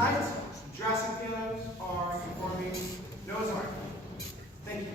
Tonight, Jurassic pianos are performing Noah's Ark. Thank you.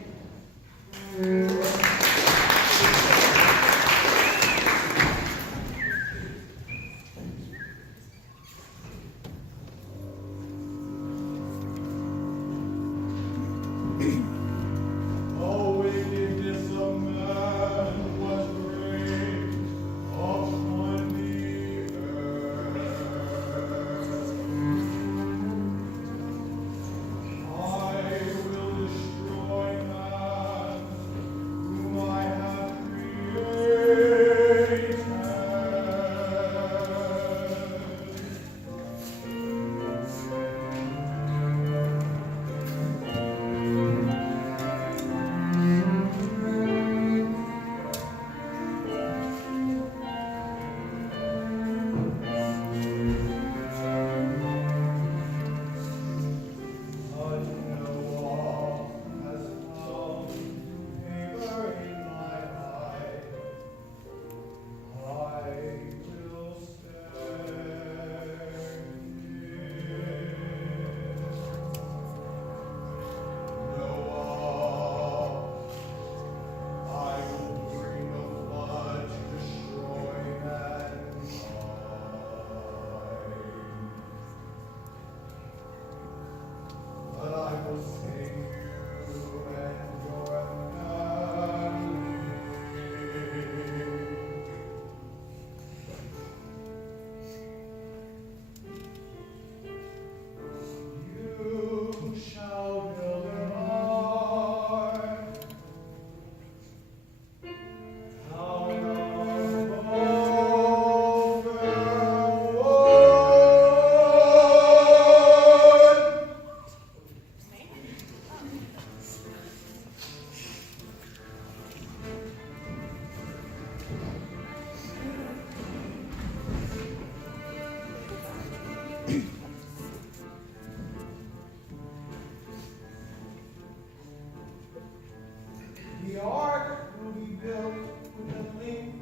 The ark will be built with a length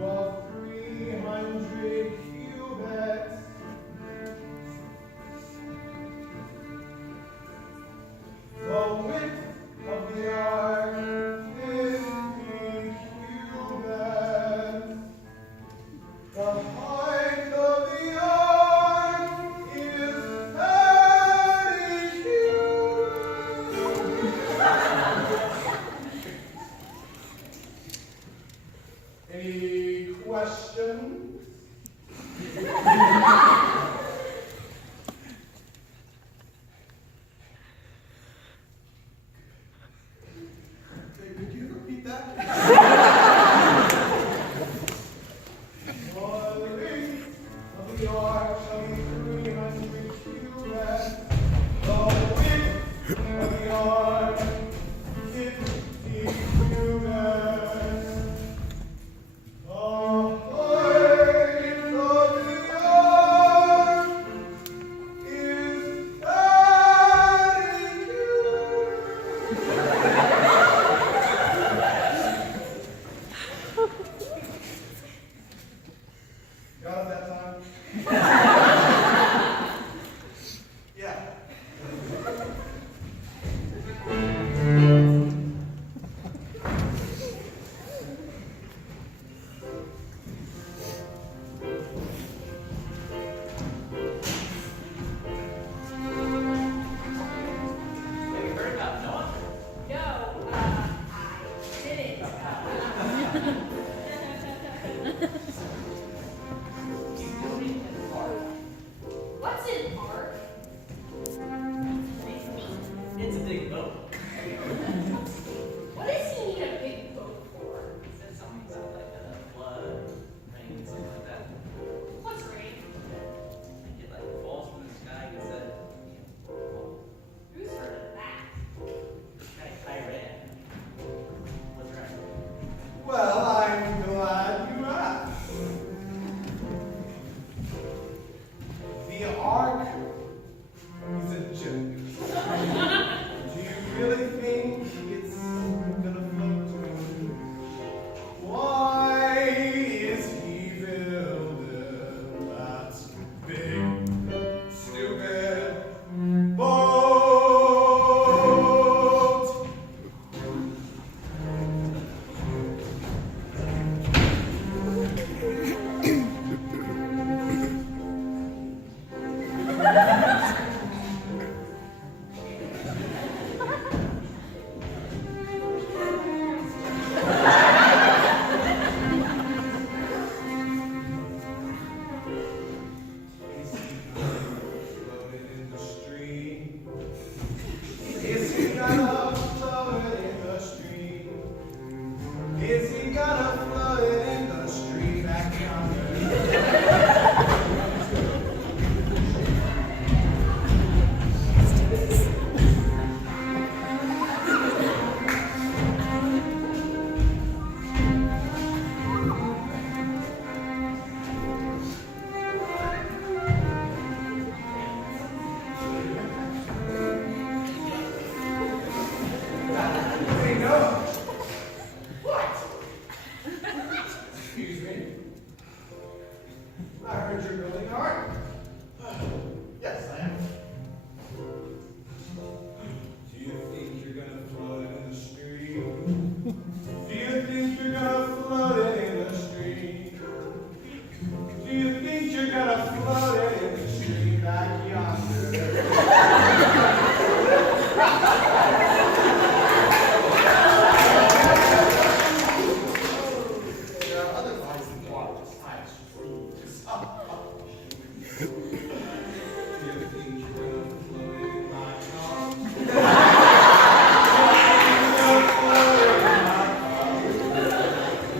of 300 cubits. The width of the ark, 50 cubits. The height of the ark is 30 cubits. Any questions? Could you repeat that? The length of the ark shall be 300 cubits. The width of the ark, 50 cubits. Got it that time? Yeah. Have you heard about Noah? No, I didn't. He's building an ark. What's an ark? It's a big boat. What does he need a big boat for? He said something about like a flood, rain, something like that. What's rain? I think it like falls from the sky. He said, Who's heard of that? this guy Iran. What's right? Well, I'm glad you asked. The ark is a joke. Do you really think it's gonna float? Why is he building that? Hey, Noah. What? Excuse me. I heard you're building art. Yes, I am. Do you think you're gonna float in the stream? Do you think you're gonna float in the stream? Do you think you're gonna float in the stream back yonder? There are other bodies in water besides streams. Do you think you're gonna float in my car?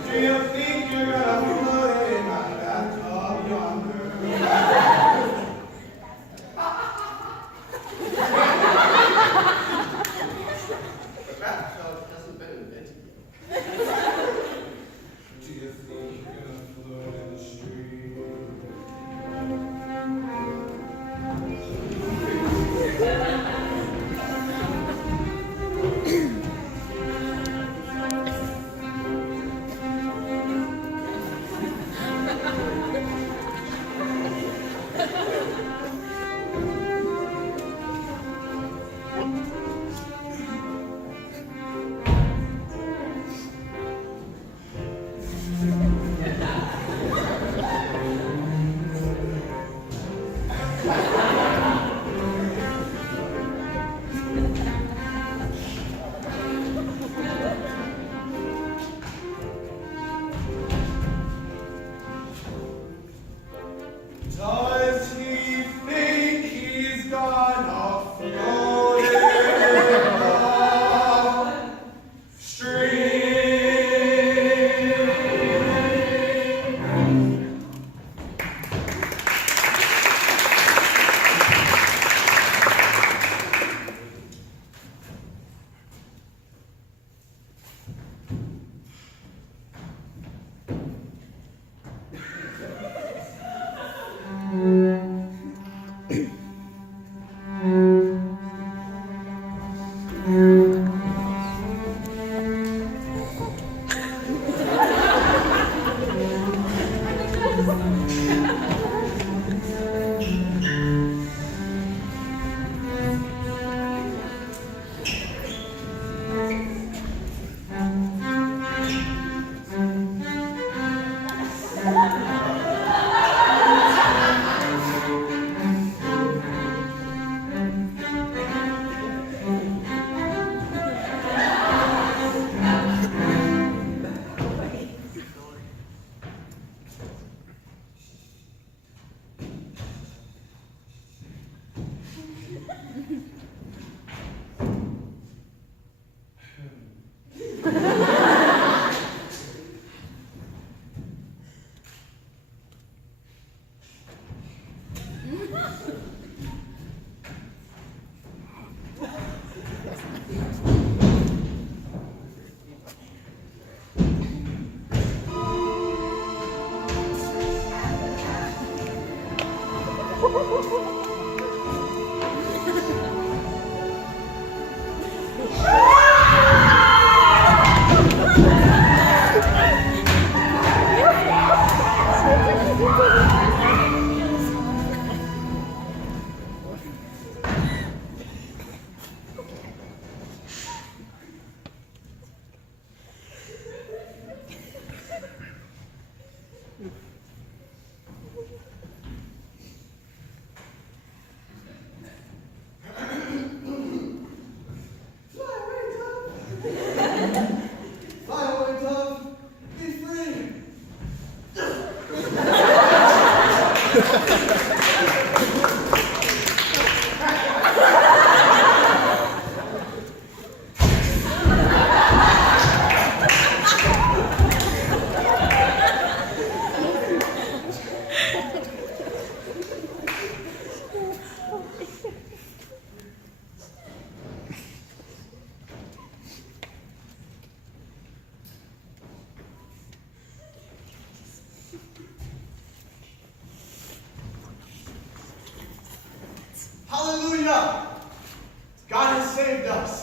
Do you think you're gonna float in my bathtub yonder? The bathtub hasn't been invented yet. Do you think you're gonna float in the stream? Does he think he's gonna float in the stream? Hallelujah! God has saved us.